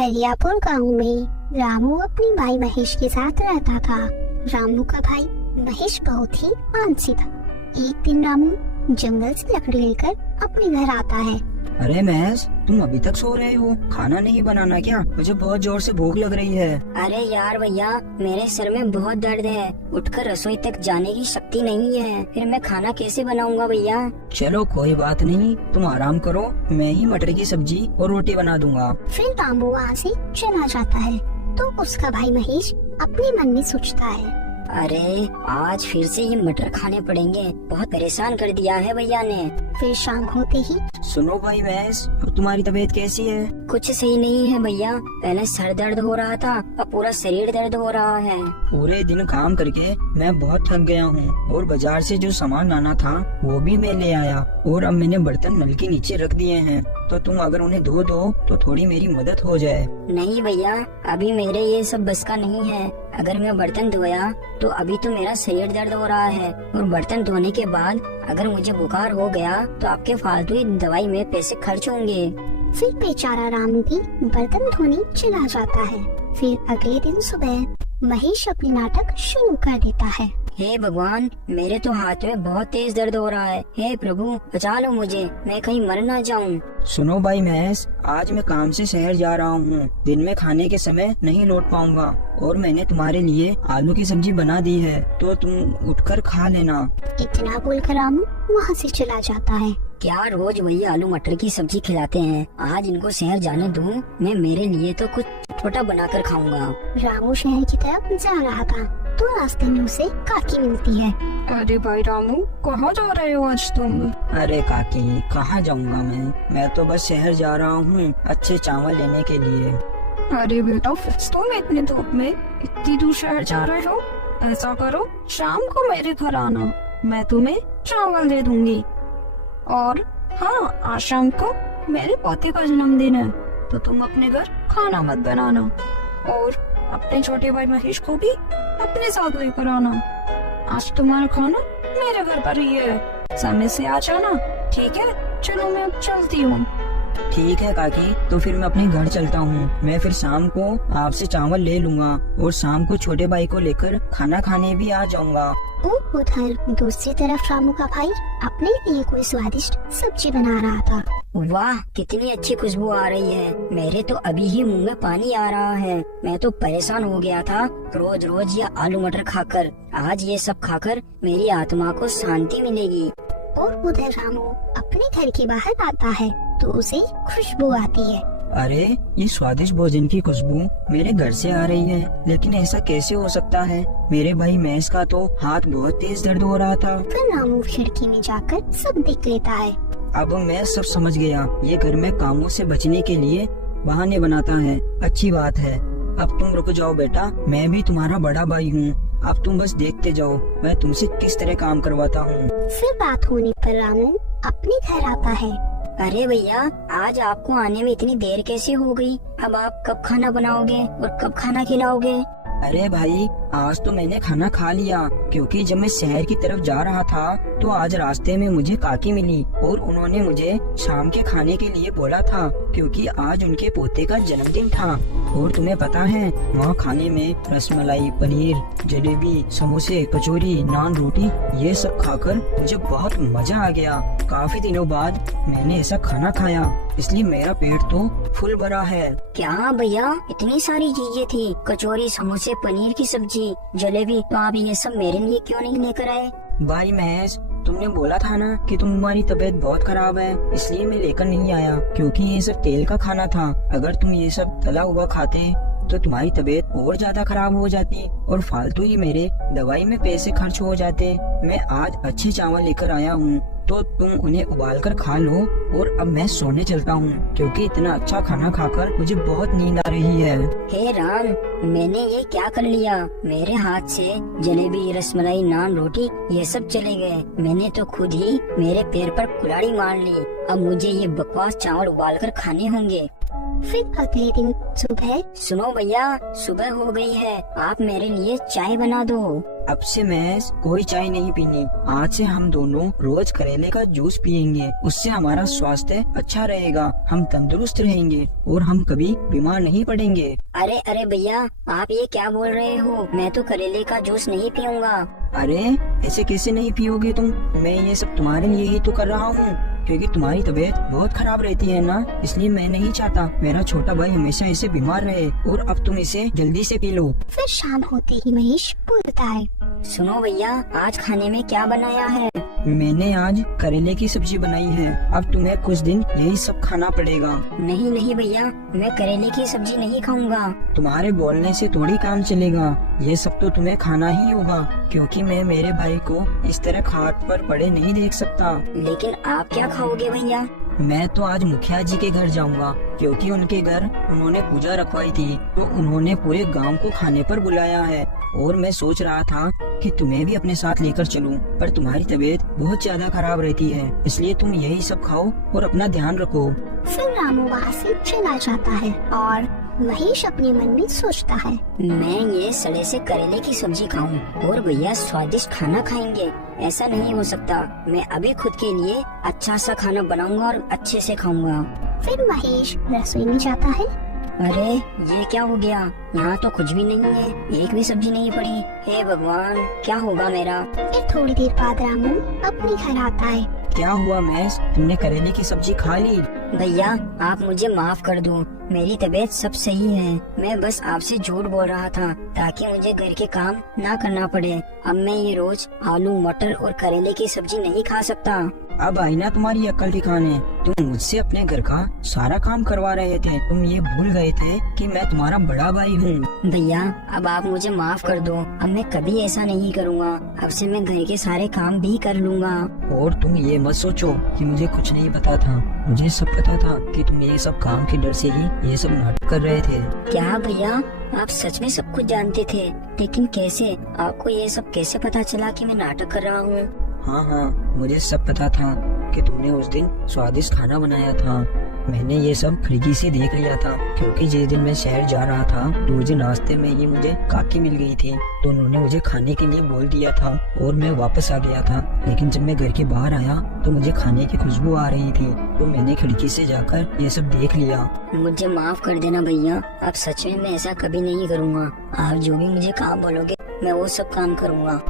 हरियापुर गांव में रामू अपनी भाई महेश के साथ रहता था। रामू का भाई महेश बहुत ही आलसी था। एक दिन रामू जंगल से लकड़ी लेकर अपने घर आता है। अरे महेश, तुम अभी तक सो रहे हो? खाना नहीं बनाना क्या? मुझे बहुत जोर से भूख लग रही है। अरे यार भैया, मेरे सर में बहुत दर्द है, उठकर रसोई तक जाने की शक्ति नहीं है, फिर मैं खाना कैसे बनाऊंगा भैया? चलो कोई बात नहीं, तुम आराम करो, मैं ही मटर की सब्जी और रोटी बना दूंगा। फिर रामू वहाँ से चला जाता है तो उसका भाई महेश अपने मन में सोचता है, अरे आज फिर से ये मटर खाने पड़ेंगे, बहुत परेशान कर दिया है भैया ने। फिर शाम होते ही सुनो भाई महेश, अब तुम्हारी तबीयत कैसी है? कुछ सही नहीं है भैया, पहले सर दर्द हो रहा था, अब पूरा शरीर दर्द हो रहा है। पूरे दिन काम करके मैं बहुत थक गया हूँ और बाजार से जो सामान लाना था वो भी मैं ले आया और अब मैंने बर्तन नल के नीचे रख दिए हैं, तो तुम अगर उन्हें धो दो तो थोड़ी मेरी मदद हो जाए। नहीं भैया, अभी मेरे ये सब बस का नहीं है। अगर मैं बर्तन धोया तो अभी तो मेरा शरीर दर्द हो रहा है, और बर्तन धोने के बाद अगर मुझे बुखार हो गया तो आपके फालतू ही दवाई में पैसे खर्च होंगे। फिर बेचारा रामू भी बर्तन धोने चला जाता है। फिर अगले दिन सुबह महेश अपने नाटक शुरू कर देता है। हे भगवान, मेरे तो हाथ में बहुत तेज दर्द हो रहा है, हे प्रभु बचा लो मुझे, मैं कहीं मर ना जाऊं। सुनो भाई महेश, आज मैं काम से शहर जा रहा हूँ, दिन में खाने के समय नहीं लौट पाऊंगा और मैंने तुम्हारे लिए आलू की सब्जी बना दी है, तो तुम उठकर खा लेना। इतना बोलकर रामू वहाँ से चला जाता है। क्या रोज वही आलू मटर की सब्जी खिलाते हैं, आज इनको शहर जाने दूं, मैं मेरे लिए तो कुछ छोटा बनाकर खाऊंगा। रामू शहर की तरफ जा रहा था तो रास्ते में उसे काकी मिलती है। अरे भाई रामू, कहाँ जा रहे हो आज तुम? अरे काकी, कहाँ जाऊंगा मैं तो बस शहर जा रहा हूँ अच्छे चावल लेने के लिए। अरे बेटा, तुम इतनी धूप में इतनी दूर शहर जा रहे हो? ऐसा करो, शाम को मेरे घर आना, मैं तुम्हें चावल दे दूंगी। और हाँ, आज शाम को मेरे पोते का जन्मदिन है, तो तुम अपने घर खाना मत बनाना और अपने छोटे भाई महेश को भी अपने साथ लेकर आना। आज तुम्हारा खाना मेरे घर पर ही है, समय से आ जाना, ठीक है? चलो मैं अब चलती हूँ। ठीक है काकी, तो फिर मैं अपने घर चलता हूँ। मैं फिर शाम को आपसे चावल ले लूंगा और शाम को छोटे भाई को लेकर खाना खाने भी आ जाऊंगा। उधर दूसरी तरफ रामू का भाई अपने लिए कोई स्वादिष्ट सब्जी बना रहा था। वाह, कितनी अच्छी खुशबू आ रही है, मेरे तो अभी ही मुंह में पानी आ रहा है। मैं तो परेशान हो गया था रोज रोज ये आलू मटर खाकर, आज ये सब खाकर मेरी आत्मा को शांति मिलेगी। और उधर रामू अपने घर के बाहर आता है तो उसे खुशबू आती है। अरे, ये स्वादिष्ट भोजन की खुशबू मेरे घर से आ रही है, लेकिन ऐसा कैसे हो सकता है? मेरे भाई महेश का तो हाथ बहुत तेज दर्द हो रहा था। फिर रामू खिड़की में जाकर सब देख लेता है। अब मैं सब समझ गया, ये घर में कामों से बचने के लिए बहाने बनाता है। अच्छी बात है, अब तुम रुक जाओ बेटा, मैं भी तुम्हारा बड़ा भाई हूँ, अब तुम बस देखते जाओ मैं तुमसे किस तरह काम करवाता हूँ। फिर बात होने पर रामू अपने घर आता है। अरे भैया, आज आपको आने में इतनी देर कैसे हो गई? अब आप कब खाना बनाओगे और कब खाना खिलाओगे? अरे भाई, आज तो मैंने खाना खा लिया, क्योंकि जब मैं शहर की तरफ जा रहा था तो आज रास्ते में मुझे काकी मिली और उन्होंने मुझे शाम के खाने के लिए बोला था, क्योंकि आज उनके पोते का जन्मदिन था। और तुम्हें पता है, वहाँ खाने में रसमलाई, पनीर, जलेबी, समोसे, कचौरी, नान, रोटी, ये सब खाकर मुझे बहुत मजा आ गया। काफी दिनों बाद मैंने ऐसा खाना खाया, इसलिए मेरा पेट तो फुल भरा है। क्या भैया, इतनी सारी चीजें थी, कचौरी, समोसे, पनीर की सब्जी, जलेबी, तो आप ये सब मेरे लिए क्यों नहीं लेकर आए? भाई महेश, तुमने बोला था ना कि तुम्हारी तबीयत बहुत खराब है, इसलिए मैं लेकर नहीं आया, क्योंकि ये सब तेल का खाना था। अगर तुम ये सब तला हुआ खाते तो तुम्हारी तबीयत और ज्यादा खराब हो जाती और फालतू ही मेरे दवाई में पैसे खर्च हो जाते। मैं आज अच्छे चावल लेकर आया हूँ, तो तुम उन्हें उबालकर खा लो और अब मैं सोने चलता हूँ, क्योंकि इतना अच्छा खाना खाकर मुझे बहुत नींद आ रही है। हे राम, मैंने ये क्या कर लिया? मेरे हाथ से जलेबी, रसमलाई, नान, रोटी ये सब चले गए। मैंने तो खुद ही मेरे पैर पर कुल्हाड़ी मार ली। अब मुझे ये बकवास चावल उबालकर खाने होंगे। फिर अगले दिन सुबह सुनो भैया, सुबह हो गई है, आप मेरे लिए चाय बना दो। अब से मैं कोई चाय नहीं पीनी। आज से हम दोनों रोज करेले का जूस पियेंगे। उससे हमारा स्वास्थ्य अच्छा रहेगा, हम तंदुरुस्त रहेंगे और हम कभी बीमार नहीं पड़ेंगे। अरे अरे भैया, आप ये क्या बोल रहे हो? मैं तो करेले का जूस नहीं पीऊंगा। अरे ऐसे कैसे नहीं पियोगे तुम? मैं ये सब तुम्हारे लिए ही तो कर रहा हूँ, क्योंकि तुम्हारी तबीयत बहुत खराब रहती है ना, इसलिए मैं नहीं चाहता मेरा छोटा भाई हमेशा ऐसे बीमार रहे। और अब तुम इसे जल्दी से पी लो। फिर शाम होते ही महेश बोलता है, सुनो भैया, आज खाने में क्या बनाया है? मैंने आज करेले की सब्जी बनाई है। अब तुम्हें कुछ दिन यही सब खाना पड़ेगा। नहीं नहीं भैया, मैं करेले की सब्जी नहीं खाऊंगा। तुम्हारे बोलने से थोड़ी काम चलेगा, ये सब तो तुम्हें खाना ही होगा, क्योंकि मैं मेरे भाई को इस तरह खाट पर पड़े नहीं देख सकता। लेकिन आप क्या खाओगे भैया? मैं तो आज मुखिया जी के घर जाऊंगा, क्योंकि उनके घर उन्होंने पूजा रखवाई थी, तो उन्होंने पूरे गांव को खाने पर बुलाया है। और मैं सोच रहा था कि तुम्हें भी अपने साथ लेकर चलूं, पर तुम्हारी तबीयत बहुत ज्यादा खराब रहती है, इसलिए तुम यही सब खाओ और अपना ध्यान रखो। फिर रामू वहाँ से चला जाता है और महेश अपने मन में सोचता है, मैं ये सड़े से करेले की सब्जी खाऊं और भैया स्वादिष्ट खाना खाएंगे? ऐसा नहीं हो सकता। मैं अभी खुद के लिए अच्छा सा खाना बनाऊंगा और अच्छे से खाऊंगा। फिर महेश रसोई में जाता है। अरे ये क्या हो गया? यहाँ तो कुछ भी नहीं है, एक भी सब्जी नहीं पड़ी। हे भगवान, क्या होगा मेरा? फिर थोड़ी देर बाद रामू अपने घर आता है। क्या हुआ महेश, तुमने करेले की सब्जी खा ली? भैया आप मुझे माफ कर दो, मेरी तबीयत सब सही है। मैं बस आपसे झूठ बोल रहा था ताकि मुझे घर के काम ना करना पड़े। अब मैं ये रोज आलू मटर और करेले की सब्जी नहीं खा सकता। अब आई ना तुम्हारी अक्ल ठिकाने। तुम मुझसे अपने घर का सारा काम करवा रहे थे, तुम ये भूल गए थे कि मैं तुम्हारा बड़ा भाई हूँ। भैया अब आप मुझे माफ कर दो, अब मैं कभी ऐसा नहीं करूँगा। अब से मैं घर के सारे काम भी कर लूँगा। और तुम ये मत सोचो कि मुझे कुछ नहीं पता था, मुझे सब पता था कि तुम ये सब काम के डर से ही ये सब नाटक कर रहे थे। क्या भैया, आप सच में सब कुछ जानते थे? लेकिन कैसे? आपको ये सब कैसे पता चला कि मैं नाटक कर रहा हूँ? हाँ हाँ, मुझे सब पता था कि तुमने उस दिन स्वादिष्ट खाना बनाया था। मैंने ये सब खिड़की से देख लिया था, क्योंकि जिस दिन मैं शहर जा रहा था तो मुझे रास्ते में ही मुझे काकी मिल गई थी, तो उन्होंने मुझे खाने के लिए बोल दिया था और मैं वापस आ गया था। लेकिन जब मैं घर के बाहर आया तो मुझे खाने की खुशबू आ रही थी, तो मैंने खिड़की से जाकर ये सब देख लिया। मुझे माफ कर देना भैया, अब सच में मैं ऐसा कभी नहीं करूँगा। आप जो भी मुझे काम बोलोगे मैं वो सब काम करूँगा।